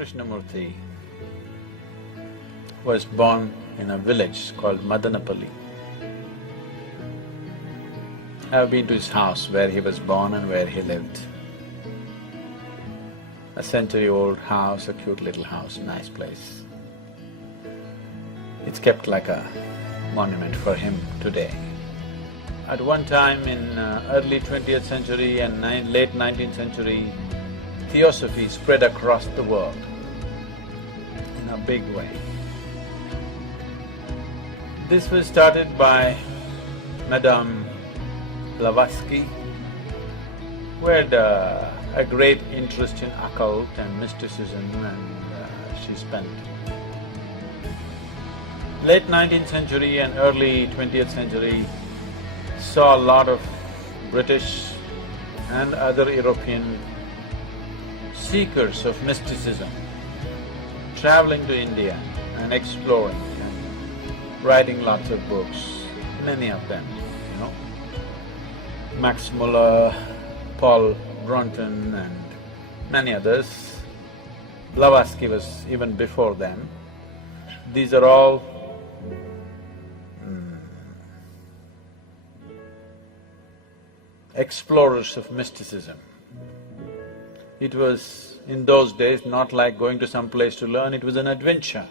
Krishnamurti was born in a village called Madanapalli. I've been to his house where he was born and where he lived. A century-old house, a cute little house, nice place. It's kept like a monument for him today. At one time in early 20th century and late 19th century, theosophy spread across the world in a big way. This was started by Madame Blavatsky, who had a great interest in occult and mysticism, and she spent late 19th century and early 20th century saw a lot of British and other European seekers of mysticism traveling to India and exploring and writing lots of books, many of them, you know. Max Muller, Paul Brunton and many others. Blavatsky was even before them. These are all explorers of mysticism. It was, in those days, not like going to some place to learn, it was an adventure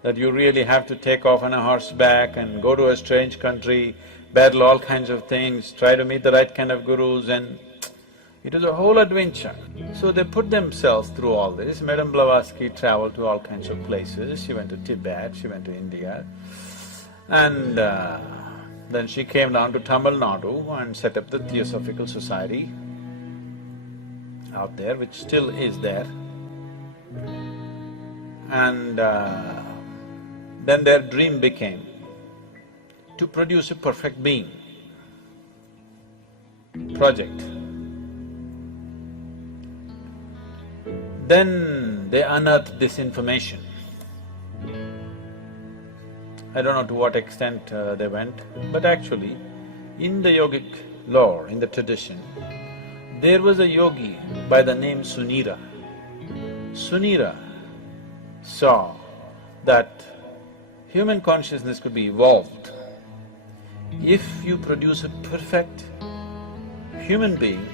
that you really have to take off on a horseback and go to a strange country, battle all kinds of things, try to meet the right kind of gurus, and it was a whole adventure. So they put themselves through all this. Madame Blavatsky traveled to all kinds of places. She went to Tibet, she went to India, and then she came down to Tamil Nadu and set up the Theosophical Society out there, which still is there. And then their dream became to produce a perfect being project. Then they unearthed this information. I don't know to what extent they went, but actually, in the yogic lore, in the tradition, there was a yogi by the name Sunira. Sunira saw that human consciousness could be evolved if you produce a perfect human being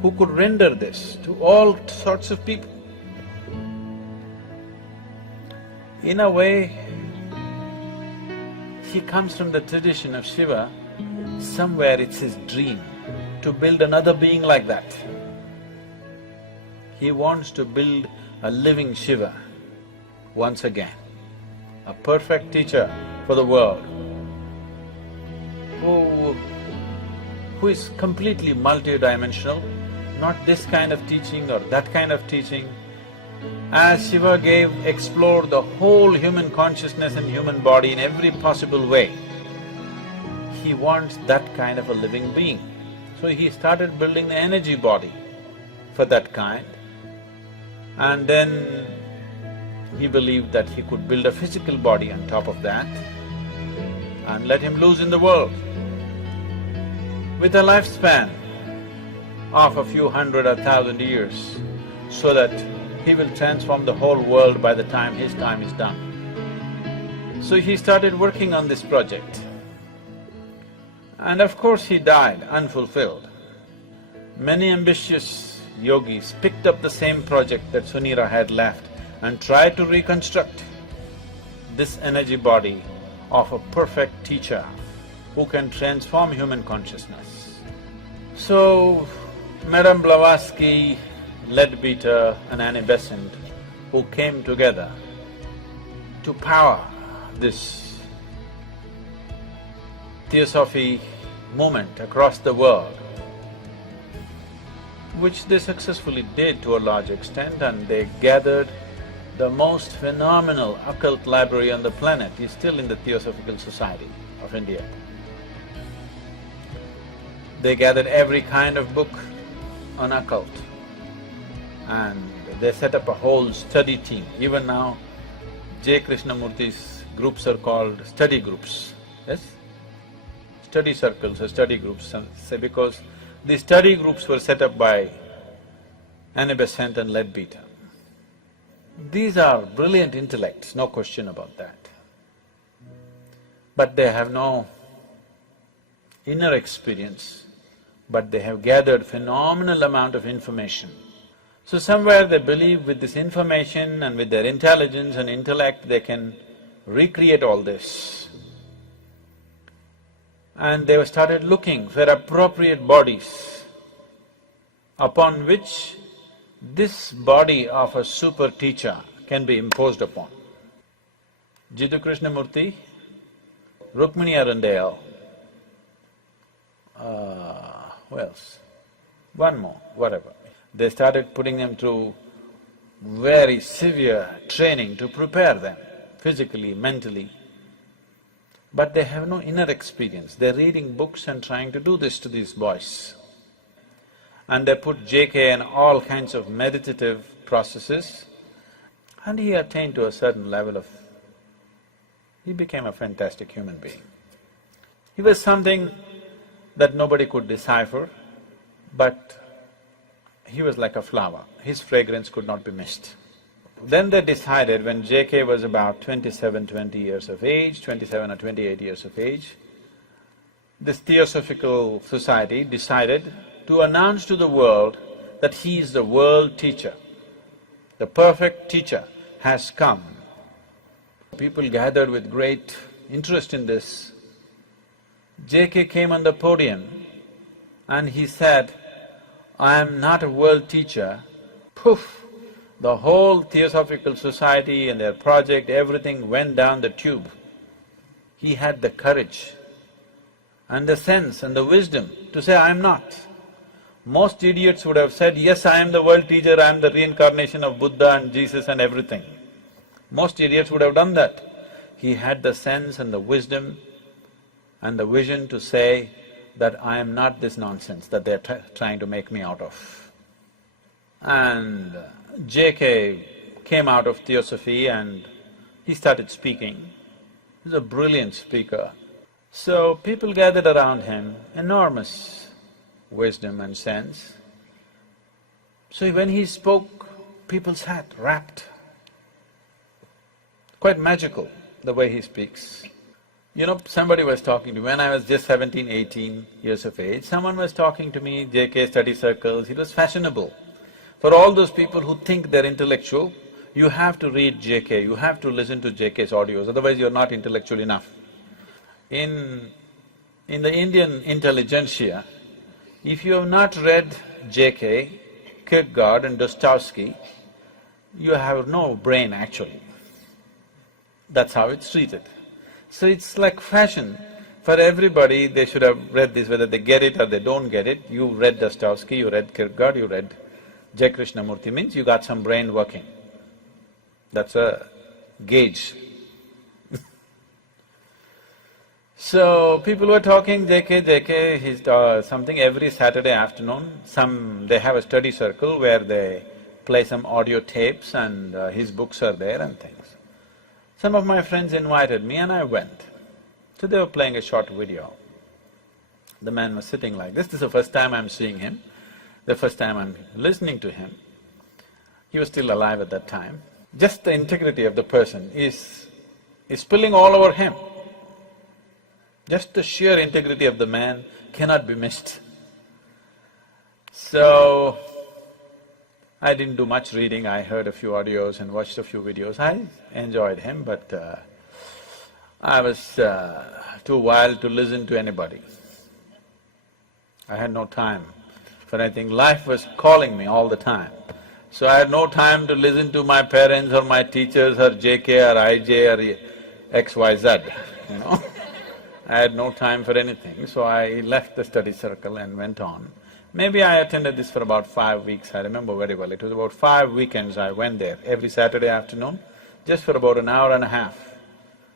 who could render this to all sorts of people. In a way, he comes from the tradition of Shiva. Somewhere it's his dream to build another being like that. He wants to build a living Shiva once again, a perfect teacher for the world, who is completely multidimensional, not this kind of teaching or that kind of teaching. As Shiva explored the whole human consciousness and human body in every possible way, he wants that kind of a living being. So he started building the energy body for that kind, and then he believed that he could build a physical body on top of that and let him loose in the world with a lifespan of a few hundred or thousand years, so that he will transform the whole world by the time his time is done. So he started working on this project. And of course he died unfulfilled. Many ambitious yogis picked up the same project that Sunira had left and tried to reconstruct this energy body of a perfect teacher who can transform human consciousness. So, Madame Blavatsky, Leadbeater and Annie Besant, who came together to power this theosophy movement across the world, which they successfully did to a large extent, and they gathered the most phenomenal occult library on the planet is still in the Theosophical Society of India. They gathered every kind of book on occult, and they set up a whole study team. Even now, Jiddu Krishnamurti's groups are called study groups, yes? Study circles or study groups, say because the study groups were set up by Annie Besant and Leadbeater. These are brilliant intellects, no question about that. But they have no inner experience, but they have gathered phenomenal amount of information. So somewhere they believe with this information and with their intelligence and intellect, they can recreate all this. And they started looking for appropriate bodies upon which this body of a super teacher can be imposed upon. Jiddu Krishnamurti, Rukmini Arundale, who else? One more, whatever. They started putting them through very severe training to prepare them, physically, mentally. But they have no inner experience. They're reading books and trying to do this to these boys. And they put JK and all kinds of meditative processes, and he attained to a certain level of… he became a fantastic human being. He was something that nobody could decipher, but he was like a flower. His fragrance could not be missed. Then they decided, when JK was about 20 years of age, 27 or 28 years of age, this Theosophical Society decided to announce to the world that he is the world teacher. The perfect teacher has come. People gathered with great interest in this. JK came on the podium and he said, "I am not a world teacher." Poof! The whole Theosophical Society and their project, everything went down the tube. He had the courage and the sense and the wisdom to say, "I am not." Most idiots would have said, "Yes, I am the world teacher, I am the reincarnation of Buddha and Jesus and everything." Most idiots would have done that. He had the sense and the wisdom and the vision to say that I am not this nonsense that they're trying to make me out of. And JK came out of Theosophy and he started speaking. He's a brilliant speaker. So people gathered around him, enormous wisdom and sense. So when he spoke, people sat rapt. Quite magical, the way he speaks. You know, somebody was talking to me, when I was just 17, 18 years of age, someone was talking to me, JK study circles, it was fashionable. For all those people who think they're intellectual, you have to read JK, you have to listen to JK's audios, otherwise you're not intellectual enough. In the Indian intelligentsia, if you have not read JK, Kierkegaard and Dostoevsky, you have no brain actually. That's how it's treated. So it's like fashion. For everybody, they should have read this, whether they get it or they don't get it. You read Dostoevsky, you read Kierkegaard, you read Jiddu Krishnamurti, means you got some brain working. That's a gauge. So people were talking, JK, he's something every Saturday afternoon, they have a study circle where they play some audio tapes and his books are there and things. Some of my friends invited me and I went. So they were playing a short video. The man was sitting like this is the first time I'm seeing him, the first time I'm listening to him. He was still alive at that time. Just the integrity of the person is spilling all over him. Just the sheer integrity of the man cannot be missed. So, I didn't do much reading, I heard a few audios and watched a few videos. I enjoyed him, but I was too wild to listen to anybody. I had no time for anything. Life was calling me all the time. So I had no time to listen to my parents or my teachers or JK or IJ or XYZ, you know. I had no time for anything, so I left the study circle and went on. Maybe I attended this for about 5 weeks, I remember very well. It was about 5 weekends I went there, every Saturday afternoon, just for about an hour and a half.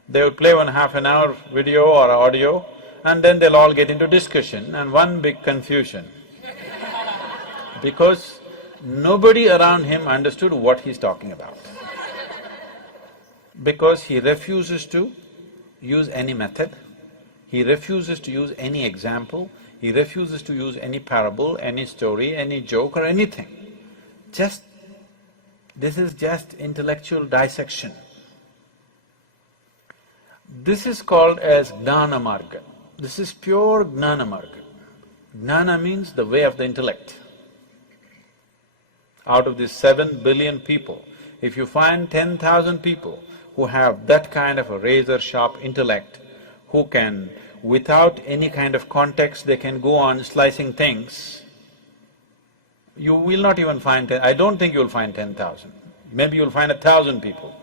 They would play 1 half an hour video or audio, and then they'll all get into discussion and one big confusion. Because nobody around him understood what he's talking about. Because he refuses to use any method, he refuses to use any example, he refuses to use any parable, any story, any joke or anything. Just This is just intellectual dissection. This is called as Gnana Marga. This is pure Gnana Marga. Gnana means the way of the intellect. Out of these 7 billion people, if you find 10,000 people who have that kind of a razor-sharp intellect, who can, without any kind of context, they can go on slicing things, you will not even find I don't think you'll find 10,000. Maybe you'll find 1,000 people.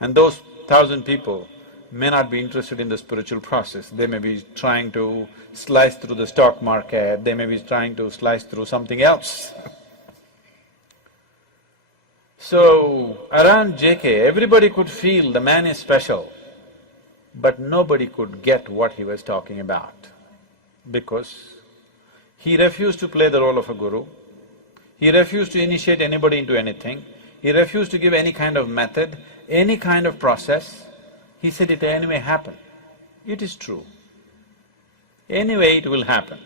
And those 1,000 people may not be interested in the spiritual process. They may be trying to slice through the stock market, they may be trying to slice through something else. So, around JK, everybody could feel the man is special, but nobody could get what he was talking about, because he refused to play the role of a guru, he refused to initiate anybody into anything, he refused to give any kind of method, any kind of process. He said it anyway happen. It is true. Anyway it will happen.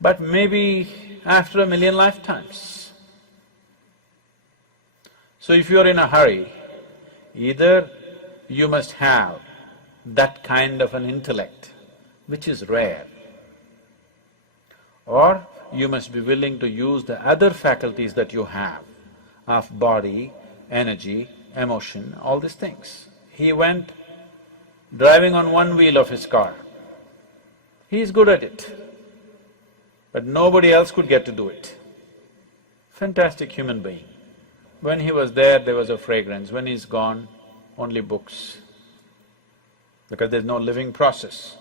But maybe after 1,000,000 lifetimes. So if you're in a hurry, either you must have that kind of an intellect, which is rare, or you must be willing to use the other faculties that you have of body, energy, emotion, all these things. He went driving on one wheel of his car. He is good at it, but nobody else could get to do it. Fantastic human being. When he was there was a fragrance, when he's gone, only books, because there's no living process.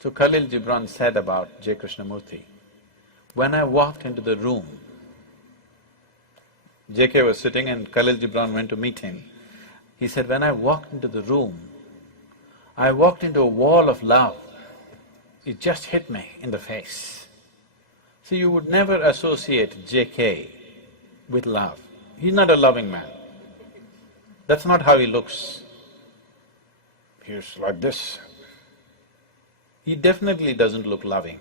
So Khalil Gibran said about J. Krishnamurti, when I walked into the room, JK was sitting and Khalil Gibran went to meet him. He said, when I walked into the room, I walked into a wall of love. It just hit me in the face. See, you would never associate JK with love. He's not a loving man. That's not how he looks. He's like this. He definitely doesn't look loving,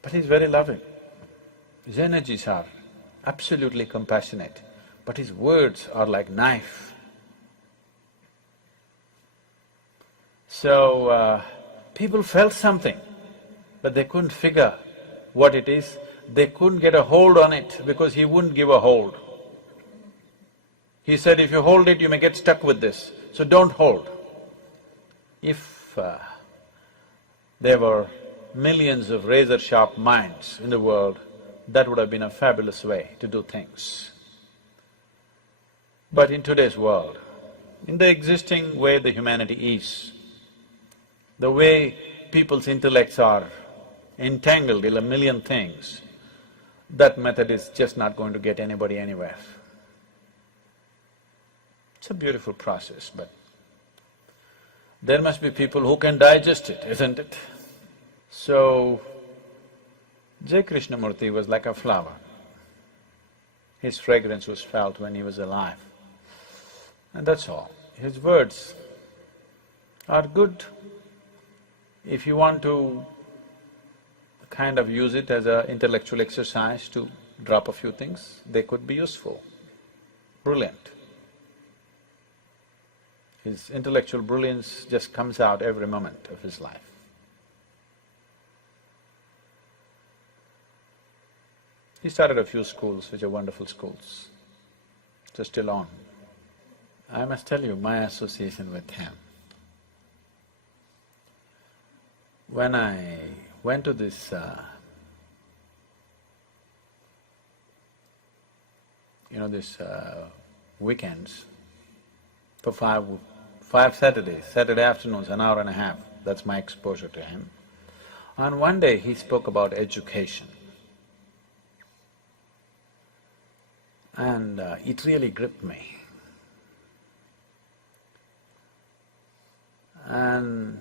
but he's very loving. His energies are absolutely compassionate, but his words are like knife. So, people felt something, but they couldn't figure what it is. They couldn't get a hold on it because he wouldn't give a hold. He said, if you hold it, you may get stuck with this, so don't hold. If there were millions of razor-sharp minds in the world, that would have been a fabulous way to do things. But in today's world, in the existing way the humanity is, the way people's intellects are entangled in 1,000,000 things, that method is just not going to get anybody anywhere. It's a beautiful process, but there must be people who can digest it, isn't it? So, J. Krishnamurti was like a flower. His fragrance was felt when he was alive, and that's all. His words are good. If you want to kind of use it as an intellectual exercise to drop a few things, they could be useful, brilliant. His intellectual brilliance just comes out every moment of his life. He started a few schools which are wonderful schools, they're still on. I must tell you my association with him. When I went to this weekends for five Saturdays, Saturday afternoons, an hour and a half, that's my exposure to him. And one day he spoke about education. And it really gripped me. And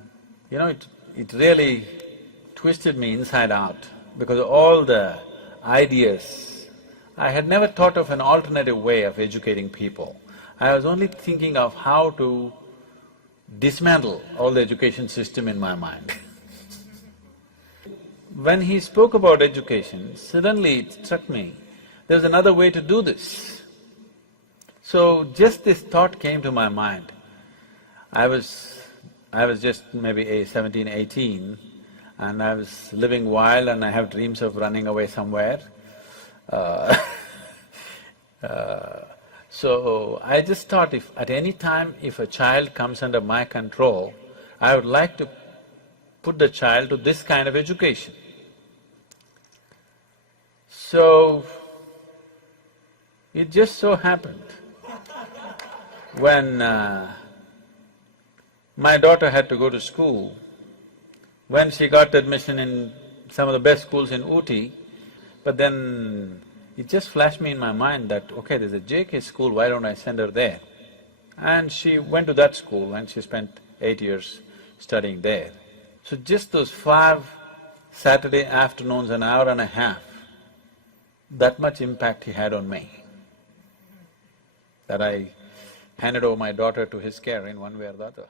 it really twisted me inside out, because all the ideas, I had never thought of an alternative way of educating people. I was only thinking of how to dismantle all the education system in my mind. when he spoke about education, suddenly it struck me, there's another way to do this. So just this thought came to my mind. I was just maybe 17, 18, and I was living wild and I have dreams of running away somewhere. So I just thought if at any time if a child comes under my control, I would like to put the child to this kind of education. So, it just so happened, when my daughter had to go to school, when she got admission in some of the best schools in Ooty, but then it just flashed me in my mind that, okay, there's a JK school, why don't I send her there? And she went to that school and she spent 8 years studying there. So just those 5 Saturday afternoons, an hour and a half, that much impact he had on me, that I handed over my daughter to his care in one way or the other.